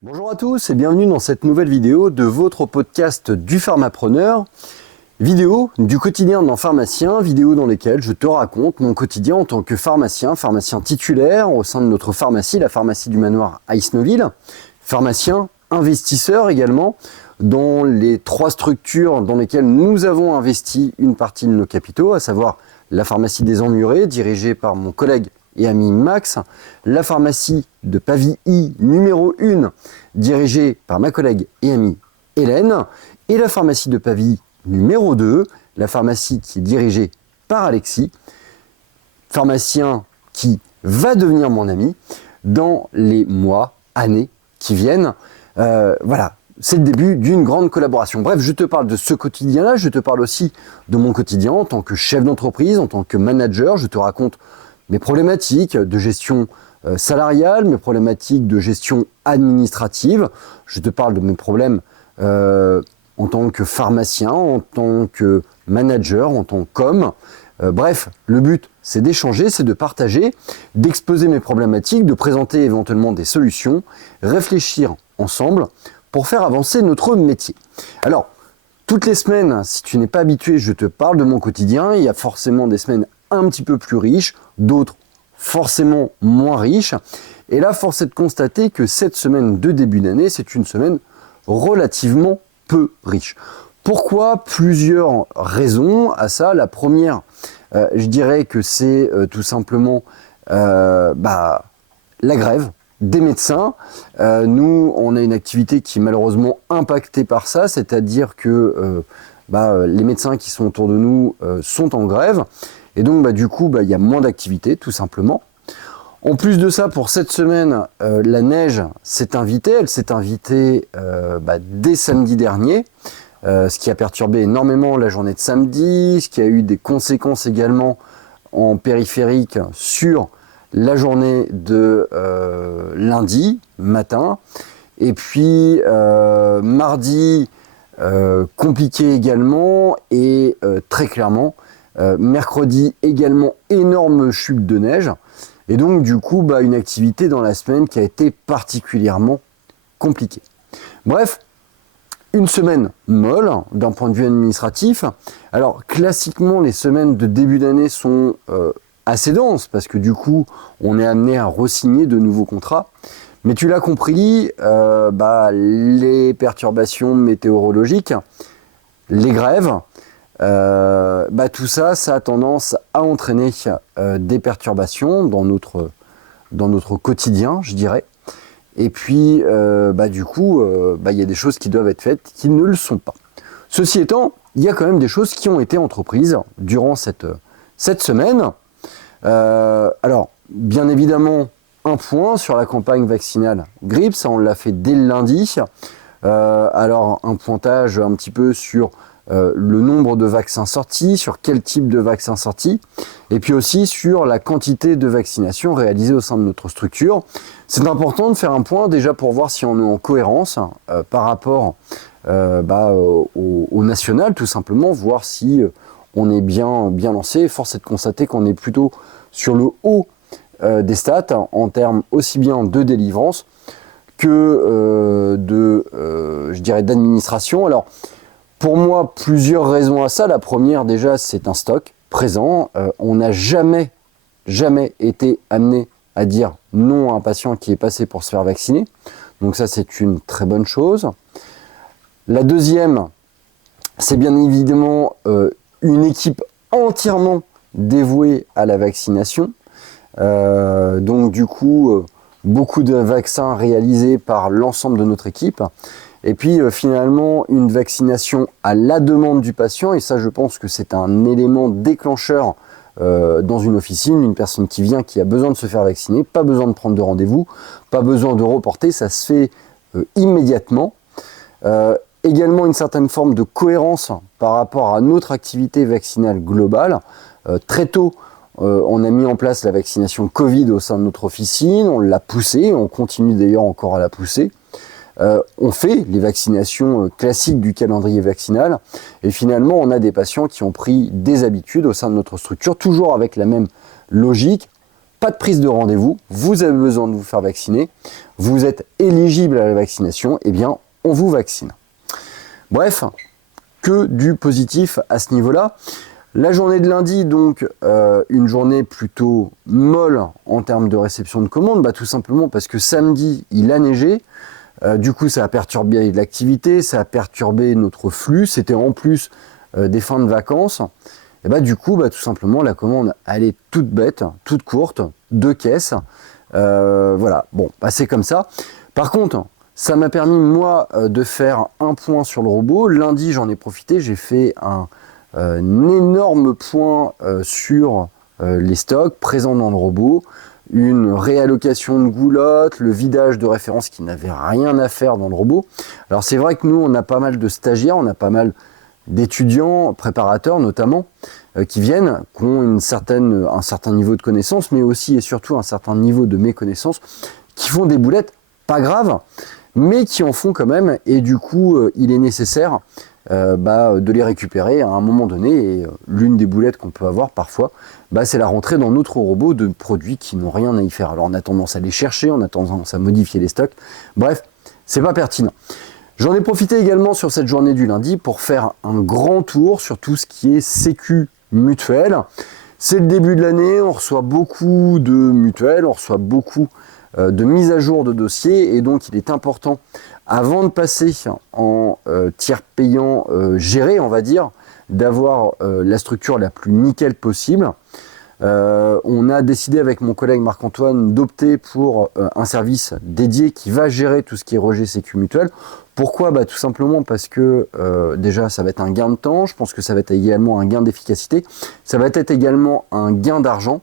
Bonjour à tous et bienvenue dans cette nouvelle vidéo de votre podcast du pharmapreneur. Vidéo du quotidien d'un pharmacien, vidéo dans lesquelles je te raconte mon quotidien en tant que pharmacien titulaire au sein de notre pharmacie, la pharmacie du manoir à Isnoville, pharmacien, investisseur également, dans les trois structures dans lesquelles nous avons investi une partie de nos capitaux, à savoir la pharmacie des Emmurés, dirigée par mon collègue et ami Max, la pharmacie de Pavilly numéro 1, dirigée par ma collègue et amie Hélène, et la pharmacie de Pavilly numéro 2, la pharmacie qui est dirigée par Alexis, pharmacien qui va devenir mon ami dans les mois, années qui viennent. Voilà, c'est le début d'une grande collaboration. Bref, je te parle de ce quotidien-là, je te parle aussi de mon quotidien en tant que chef d'entreprise, en tant que manager. Je te raconte mes problématiques de gestion salariale, mes problématiques de gestion administrative. Je te parle de mes problèmes en tant que pharmacien, en tant que manager, en tant que com. Bref, le but, c'est d'échanger, c'est de partager, d'exposer mes problématiques, de présenter éventuellement des solutions, réfléchir ensemble pour faire avancer notre métier. Alors, toutes les semaines, si tu n'es pas habitué, je te parle de mon quotidien. Il y a forcément des semaines un petit peu plus riches, d'autres forcément moins riches. Et là, force est de constater que cette semaine de début d'année, c'est une semaine relativement peu riche. Pourquoi? Plusieurs raisons à ça. La première, je dirais que c'est tout simplement la grève des médecins. Nous, on a une activité qui est malheureusement impactée par ça, c'est-à-dire que les médecins qui sont autour de nous sont en grève. Et donc, du coup, il y a moins d'activité, tout simplement. En plus de ça, pour cette semaine, la neige s'est invitée. Elle s'est invitée dès samedi dernier, ce qui a perturbé énormément la journée de samedi, ce qui a eu des conséquences également en périphérique sur la journée de lundi matin. Et puis, mardi, compliqué également, et très clairement, mercredi également, énorme chute de neige. Et donc, du coup, une activité dans la semaine qui a été particulièrement compliquée. Bref, une semaine molle d'un point de vue administratif. Alors, classiquement, les semaines de début d'année sont assez denses parce que du coup, on est amené à re-signer de nouveaux contrats. Mais tu l'as compris, les perturbations météorologiques, les grèves, tout ça a tendance à entraîner des perturbations dans notre quotidien, je dirais. Et puis, du coup, il y a des choses qui doivent être faites qui ne le sont pas. Ceci étant, il y a quand même des choses qui ont été entreprises durant cette semaine. Alors, bien évidemment, un point sur la campagne vaccinale grippe, ça on l'a fait dès le lundi. Alors, un pointage un petit peu sur le nombre de vaccins sortis, sur quel type de vaccins sortis, et puis aussi sur la quantité de vaccinations réalisées au sein de notre structure. C'est important de faire un point déjà pour voir si on est en cohérence par rapport au national, tout simplement, voir si on est bien lancé. Force est de constater qu'on est plutôt sur le haut des stats en termes aussi bien de délivrance que d'administration. Alors, pour moi, plusieurs raisons à ça. La première, déjà, c'est un stock présent. On n'a jamais été amené à dire non à un patient qui est passé pour se faire vacciner. Donc ça, c'est une très bonne chose. La deuxième, c'est bien évidemment une équipe entièrement dévouée à la vaccination. Donc du coup, beaucoup de vaccins réalisés par l'ensemble de notre équipe. Et puis finalement, une vaccination à la demande du patient, et ça je pense que c'est un élément déclencheur dans une officine, une personne qui vient, qui a besoin de se faire vacciner, pas besoin de prendre de rendez-vous, pas besoin de reporter, ça se fait immédiatement. Également une certaine forme de cohérence par rapport à notre activité vaccinale globale. Très tôt, on a mis en place la vaccination Covid au sein de notre officine, on l'a poussée, on continue d'ailleurs encore à la pousser. On fait les vaccinations classiques du calendrier vaccinal et finalement on a des patients qui ont pris des habitudes au sein de notre structure, toujours avec la même logique, pas de prise de rendez-vous, vous avez besoin de vous faire vacciner, vous êtes éligible à la vaccination, eh bien, on vous vaccine. Bref, que du positif à ce niveau-là. La journée de lundi, donc, une journée plutôt molle en termes de réception de commandes, tout simplement parce que samedi, il a neigé. Du coup, ça a perturbé l'activité, ça a perturbé notre flux. C'était en plus des fins de vacances. Et du coup, tout simplement, la commande, elle est toute bête, toute courte, 2 caisses. Voilà, bon, c'est comme ça. Par contre, ça m'a permis, moi, de faire un point sur le robot. Lundi, j'en ai profité, j'ai fait un énorme point sur les stocks présents dans le robot, une réallocation de goulottes, le vidage de référence qui n'avait rien à faire dans le robot. Alors c'est vrai que nous, on a pas mal de stagiaires, on a pas mal d'étudiants, préparateurs notamment, qui viennent, qui ont un certain niveau de connaissance, mais aussi et surtout un certain niveau de méconnaissance, qui font des boulettes, pas graves, mais qui en font quand même, et du coup, il est nécessaire de les récupérer à un moment donné, et l'une des boulettes qu'on peut avoir parfois, c'est la rentrée dans notre robot de produits qui n'ont rien à y faire. Alors on a tendance à les chercher, on a tendance à modifier les stocks, bref, c'est pas pertinent. J'en ai profité également sur cette journée du lundi pour faire un grand tour sur tout ce qui est sécu mutuelle. C'est le début de l'année, on reçoit beaucoup de mutuelles, on reçoit beaucoup de mises à jour de dossiers, et donc il est important, avant de passer en tiers payant géré, on va dire, d'avoir la structure la plus nickel possible. On a décidé avec mon collègue Marc-Antoine d'opter pour un service dédié qui va gérer tout ce qui est rejet sécu mutuel. Pourquoi ? Tout simplement parce que déjà ça va être un gain de temps, je pense que ça va être également un gain d'efficacité, ça va être également un gain d'argent.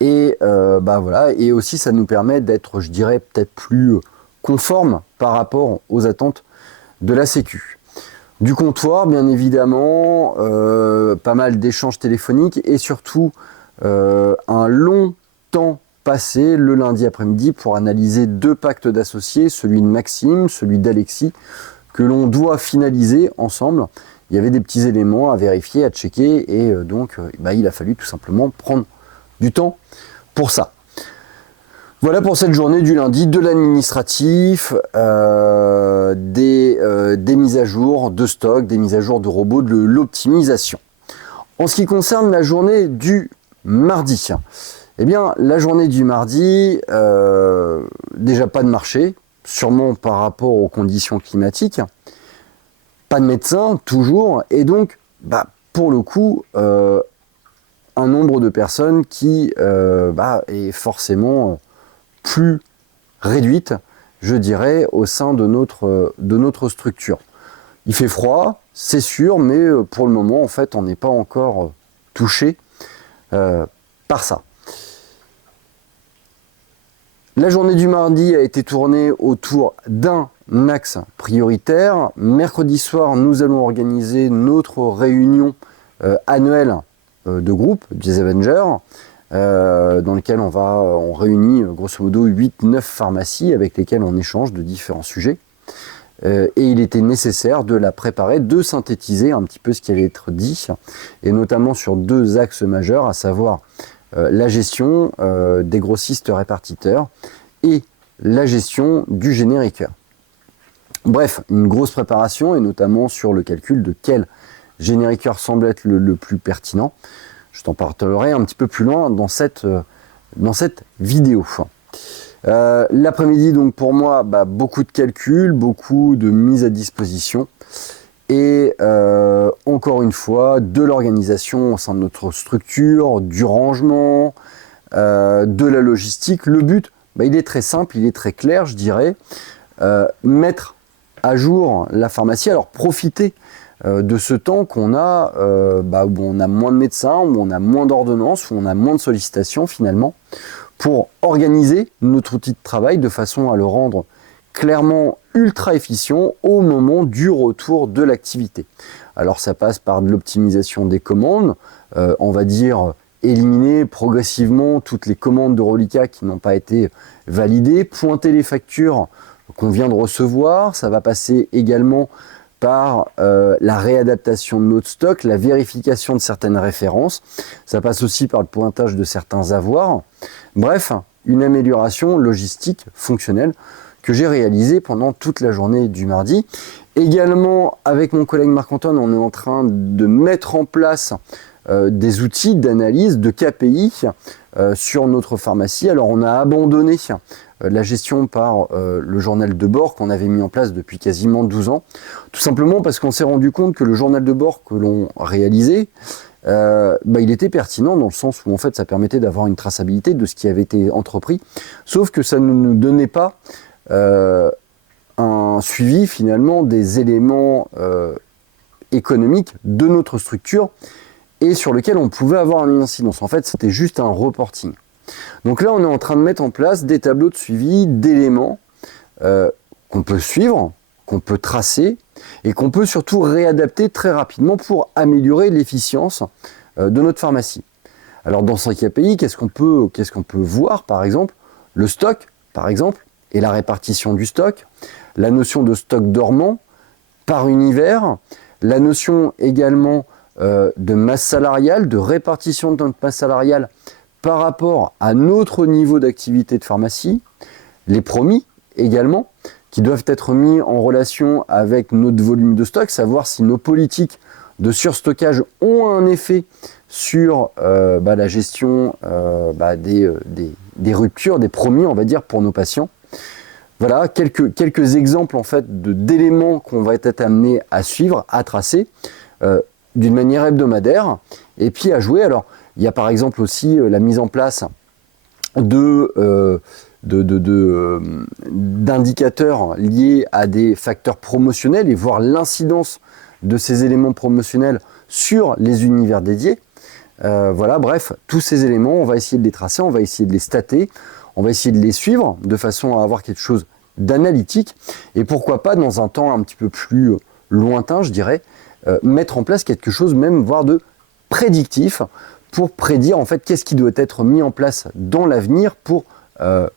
Et voilà, et aussi ça nous permet d'être, je dirais, peut-être plus conforme par rapport aux attentes de la Sécu. Du comptoir, bien évidemment, pas mal d'échanges téléphoniques et surtout un long temps passé le lundi après-midi pour analyser 2 pactes d'associés, celui de Maxime, celui d'Alexis, que l'on doit finaliser ensemble. Il y avait des petits éléments à vérifier, à checker, et donc il a fallu tout simplement prendre du temps pour ça. Voilà pour cette journée du lundi, de l'administratif, des mises à jour de stock, des mises à jour de robots, de l'optimisation. En ce qui concerne la journée du mardi, eh bien la journée du mardi, déjà pas de marché, sûrement par rapport aux conditions climatiques, pas de médecin toujours, et donc pour le coup un nombre de personnes qui est forcément plus réduite, je dirais, au sein de notre structure. Il fait froid, c'est sûr, mais pour le moment, en fait, on n'est pas encore touché par ça. La journée du mardi a été tournée autour d'un axe prioritaire. Mercredi soir, nous allons organiser notre réunion annuelle de groupe des Avengers, dans lequel on réunit grosso modo 8-9 pharmacies avec lesquelles on échange de différents sujets. Et il était nécessaire de la préparer, de synthétiser un petit peu ce qui allait être dit, et notamment sur 2 axes majeurs, à savoir la gestion des grossistes répartiteurs et la gestion du génériqueur. Bref, une grosse préparation, et notamment sur le calcul de quel génériqueur semble être le plus pertinent. Je t'en parlerai un petit peu plus loin dans cette vidéo. L'après-midi, donc pour moi, beaucoup de calculs, beaucoup de mise à disposition, et encore une fois, de l'organisation au sein de notre structure, du rangement, de la logistique. Le but, il est très simple, il est très clair, je dirais, mettre à jour la pharmacie, alors profiter de ce temps qu'on a, où on a moins de médecins, où on a moins d'ordonnances, où on a moins de sollicitations finalement, pour organiser notre outil de travail de façon à le rendre clairement ultra efficient au moment du retour de l'activité. Alors ça passe par de l'optimisation des commandes, on va dire éliminer progressivement toutes les commandes de reliquats qui n'ont pas été validées, pointer les factures qu'on vient de recevoir, ça va passer également par la réadaptation de notre stock, la vérification de certaines références. Ça passe aussi par le pointage de certains avoirs. Bref, une amélioration logistique fonctionnelle que j'ai réalisée pendant toute la journée du mardi. Également, avec mon collègue Marc-Antoine, on est en train de mettre en place des outils d'analyse de KPI sur notre pharmacie. Alors, on a abandonné la gestion par le journal de bord qu'on avait mis en place depuis quasiment 12 ans, tout simplement parce qu'on s'est rendu compte que le journal de bord que l'on réalisait, il était pertinent dans le sens où en fait ça permettait d'avoir une traçabilité de ce qui avait été entrepris, sauf que ça ne nous donnait pas un suivi finalement des éléments économiques de notre structure et sur lequel on pouvait avoir une incidence. En fait, c'était juste un reporting. Donc là, on est en train de mettre en place des tableaux de suivi d'éléments qu'on peut suivre, qu'on peut tracer et qu'on peut surtout réadapter très rapidement pour améliorer l'efficience de notre pharmacie. Alors dans ces KPI, qu'est-ce qu'on peut voir par exemple? Le stock, par exemple, et la répartition du stock, la notion de stock dormant par univers, la notion également de masse salariale, de répartition de notre masse salariale par rapport à notre niveau d'activité de pharmacie, les promis également, qui doivent être mis en relation avec notre volume de stock, savoir si nos politiques de surstockage ont un effet sur la gestion des ruptures, des promis, on va dire, pour nos patients. Voilà, quelques exemples en fait d'éléments qu'on va être amené à suivre, à tracer d'une manière hebdomadaire et puis à jouer. Alors, il y a par exemple aussi la mise en place d'indicateurs liés à des facteurs promotionnels et voir l'incidence de ces éléments promotionnels sur les univers dédiés. Voilà, bref, tous ces éléments, on va essayer de les tracer, on va essayer de les stater, on va essayer de les suivre de façon à avoir quelque chose d'analytique et pourquoi pas dans un temps un petit peu plus lointain, je dirais, mettre en place quelque chose même, voire de prédictif pour prédire en fait qu'est-ce qui doit être mis en place dans l'avenir pour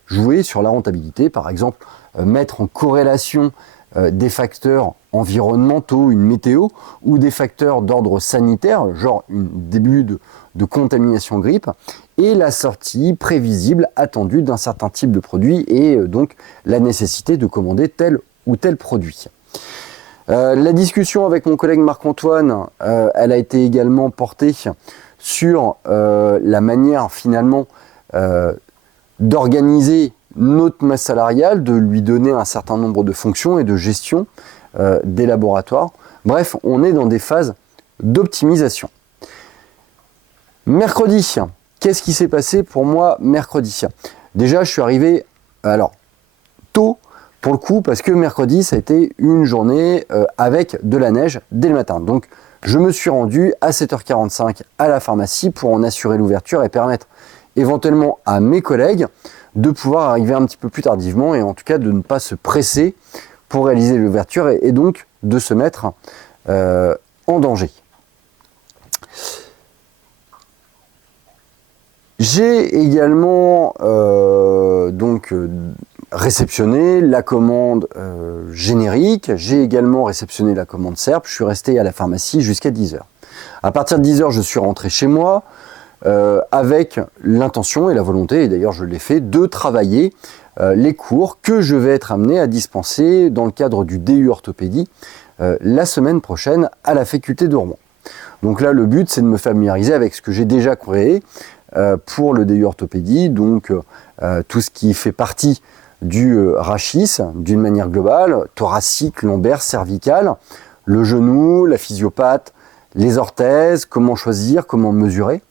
jouer sur la rentabilité, par exemple mettre en corrélation des facteurs environnementaux, une météo, ou des facteurs d'ordre sanitaire, genre un début de contamination grippe, et la sortie prévisible attendue d'un certain type de produit, et donc la nécessité de commander tel ou tel produit. La discussion avec mon collègue Marc-Antoine, elle a été également portée sur la manière finalement d'organiser notre masse salariale, de lui donner un certain nombre de fonctions et de gestion des laboratoires. Bref, on est dans des phases d'optimisation. Mercredi, qu'est-ce qui s'est passé pour moi mercredi? Déjà, je suis arrivé tôt pour le coup parce que mercredi, ça a été une journée avec de la neige dès le matin. Donc, je me suis rendu à 7h45 à la pharmacie pour en assurer l'ouverture et permettre éventuellement à mes collègues de pouvoir arriver un petit peu plus tardivement et en tout cas de ne pas se presser pour réaliser l'ouverture et donc de se mettre en danger. J'ai également réceptionné la commande générique, j'ai également réceptionné la commande SERP, je suis resté à la pharmacie jusqu'à 10h. À partir de 10h, je suis rentré chez moi avec l'intention et la volonté, et d'ailleurs je l'ai fait, de travailler les cours que je vais être amené à dispenser dans le cadre du DU orthopédie la semaine prochaine à la faculté de Rouen. Donc là, le but, c'est de me familiariser avec ce que j'ai déjà créé pour le DU orthopédie, donc tout ce qui fait partie du rachis d'une manière globale, thoracique, lombaire, cervical, le genou, la physiopathe, les orthèses, comment choisir, comment mesurer,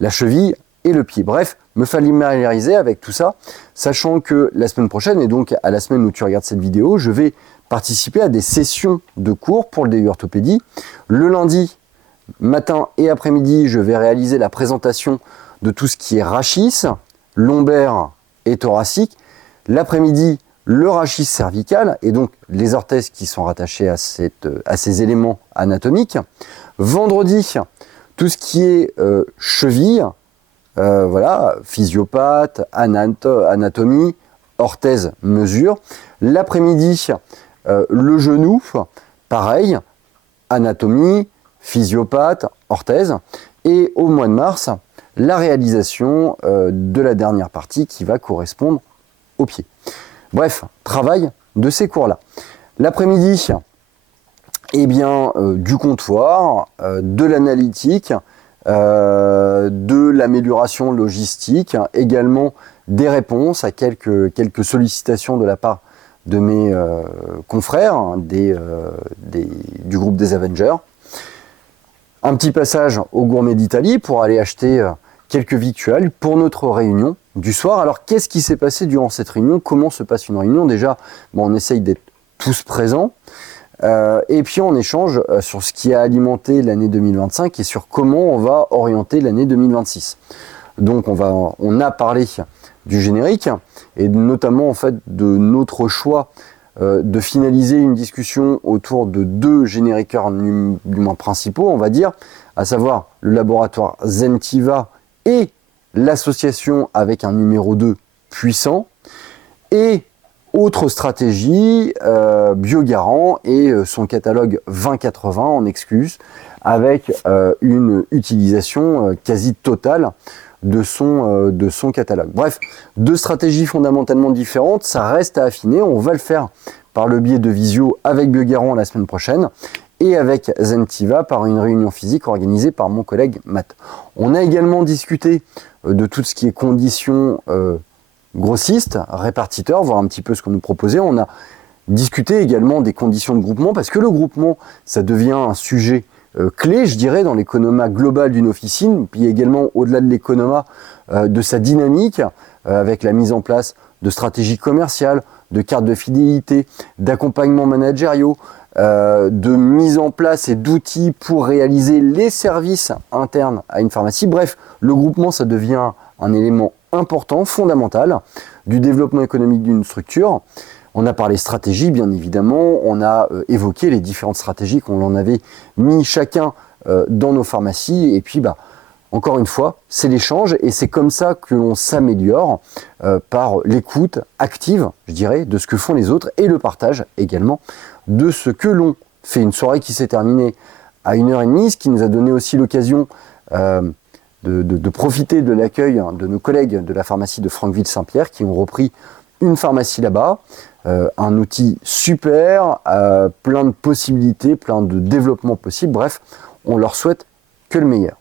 la cheville et le pied. Bref, me familiariser avec tout ça, sachant que la semaine prochaine, et donc à la semaine où tu regardes cette vidéo, je vais participer à des sessions de cours pour le DU orthopédie. Le lundi matin et après-midi, je vais réaliser la présentation de tout ce qui est rachis, lombaire et thoracique. L'après-midi, le rachis cervical et donc les orthèses qui sont rattachées à ces éléments anatomiques. Vendredi, tout ce qui est cheville, physiopathe, anatomie, orthèse, mesure. L'après-midi, le genou, pareil, anatomie, physiopathe, orthèse. Et au mois de mars, la réalisation de la dernière partie qui va correspondre au pied. Bref, travail de ces cours-là. L'après-midi, eh bien, du comptoir, de l'analytique, de l'amélioration logistique, également des réponses à quelques sollicitations de la part de mes confrères du groupe des Avengers. Un petit passage au Gourmet d'Italie pour aller acheter quelques victuailles pour notre réunion du soir. Alors, qu'est-ce qui s'est passé durant cette réunion? Comment se passe une réunion? Déjà, on essaye d'être tous présents. Et puis, on échange sur ce qui a alimenté l'année 2025 et sur comment on va orienter l'année 2026. Donc, on a parlé du générique et notamment en fait de notre choix de finaliser une discussion autour de 2 génériqueurs du moins principaux, on va dire, à savoir le laboratoire Zentiva et l'association avec un numéro 2 puissant, et autre stratégie, Biogarant et son catalogue 2080 en excuse, avec une utilisation quasi totale de son catalogue. Bref, 2 stratégies fondamentalement différentes, ça reste à affiner, on va le faire par le biais de visio avec Biogarant la semaine prochaine et avec Zentiva par une réunion physique organisée par mon collègue Matt. On a également discuté de tout ce qui est conditions grossistes, répartiteurs, voir un petit peu ce qu'on nous proposait. On a discuté également des conditions de groupement, parce que le groupement, ça devient un sujet clé, je dirais, dans l'économat global d'une officine, puis également au-delà de l'économat de sa dynamique, avec la mise en place de stratégies commerciales, de cartes de fidélité, d'accompagnement managériaux, de mise en place et d'outils pour réaliser les services internes à une pharmacie. Bref, le groupement, ça devient un élément important, fondamental, du développement économique d'une structure. On a parlé stratégie, bien évidemment, on a évoqué les différentes stratégies qu'on en avait mis chacun dans nos pharmacies, et puis encore une fois, c'est l'échange, et c'est comme ça que l'on s'améliore par l'écoute active, je dirais, de ce que font les autres, et le partage également de ce que l'on fait. Une soirée qui s'est terminée à 1h30, ce qui nous a donné aussi l'occasion de profiter de l'accueil de nos collègues de la pharmacie de Franqueville-Saint-Pierre qui ont repris une pharmacie là-bas, un outil super, plein de possibilités, plein de développements possibles. Bref, on leur souhaite que le meilleur.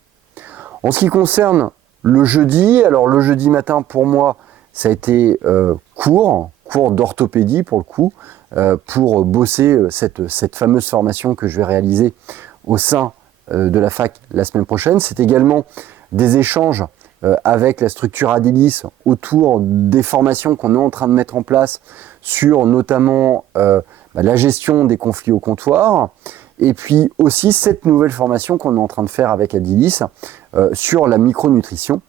En ce qui concerne le jeudi, alors le jeudi matin pour moi, ça a été cours d'orthopédie pour le coup, pour bosser cette fameuse formation que je vais réaliser au sein de la fac la semaine prochaine. C'est également des échanges avec la structure Adélis autour des formations qu'on est en train de mettre en place sur notamment la gestion des conflits au comptoir, et puis aussi cette nouvelle formation qu'on est en train de faire avec Adélis sur la micronutrition,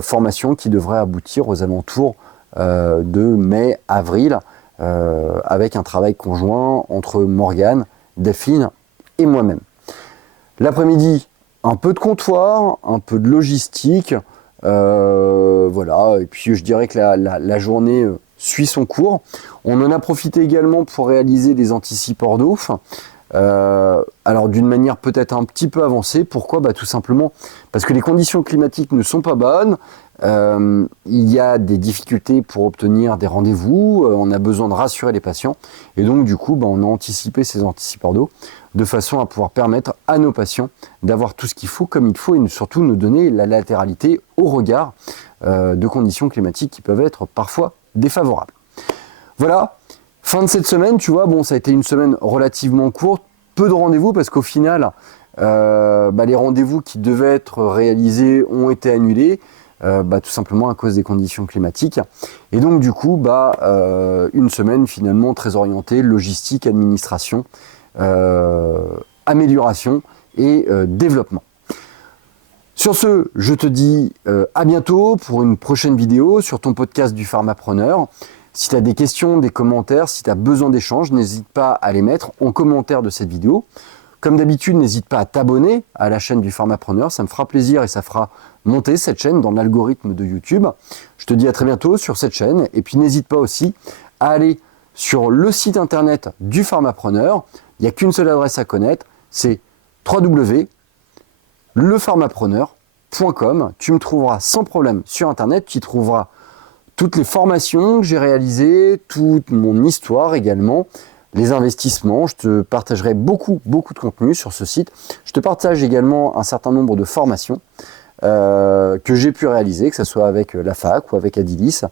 formation qui devrait aboutir aux alentours de mai-avril, avec un travail conjoint entre Morgane, Delphine et moi-même. L'après-midi, un peu de comptoir, un peu de logistique, voilà, et puis je dirais que la journée suit son cours. On en a profité également pour réaliser des anticipeurs d'eau, alors d'une manière peut-être un petit peu avancée. Pourquoi ? Tout simplement parce que les conditions climatiques ne sont pas bonnes, il y a des difficultés pour obtenir des rendez-vous, on a besoin de rassurer les patients, et donc du coup on a anticipé ces anticipeurs d'eau de façon à pouvoir permettre à nos patients d'avoir tout ce qu'il faut comme il faut, et surtout nous donner la latéralité au regard de conditions climatiques qui peuvent être parfois défavorables. Voilà, fin de cette semaine, tu vois, ça a été une semaine relativement courte, peu de rendez-vous parce qu'au final, les rendez-vous qui devaient être réalisés ont été annulés, tout simplement à cause des conditions climatiques. Et donc du coup, une semaine finalement très orientée logistique, administration, amélioration et développement. Sur ce, je te dis à bientôt pour une prochaine vidéo sur ton podcast du Pharmapreneur. Si tu as des questions, des commentaires, si tu as besoin d'échanges, n'hésite pas à les mettre en commentaire de cette vidéo. Comme d'habitude, n'hésite pas à t'abonner à la chaîne du Pharmapreneur, ça me fera plaisir et ça fera monter cette chaîne dans l'algorithme de YouTube. Je te dis à très bientôt sur cette chaîne, et puis n'hésite pas aussi à aller sur le site internet du Pharmapreneur. Il n'y a qu'une seule adresse à connaître, c'est www.lepharmapreneur.fr. Tu me trouveras sans problème sur Internet, tu y trouveras toutes les formations que j'ai réalisées, toute mon histoire également, les investissements. Je te partagerai beaucoup de contenu sur ce site. Je te partage également un certain nombre de formations que j'ai pu réaliser, que ce soit avec la fac ou avec Adilis.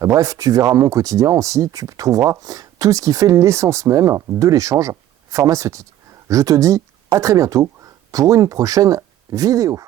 Bref, tu verras mon quotidien aussi, tu trouveras tout ce qui fait l'essence même de l'échange pharmaceutique. Je te dis à très bientôt pour une prochaine vidéo.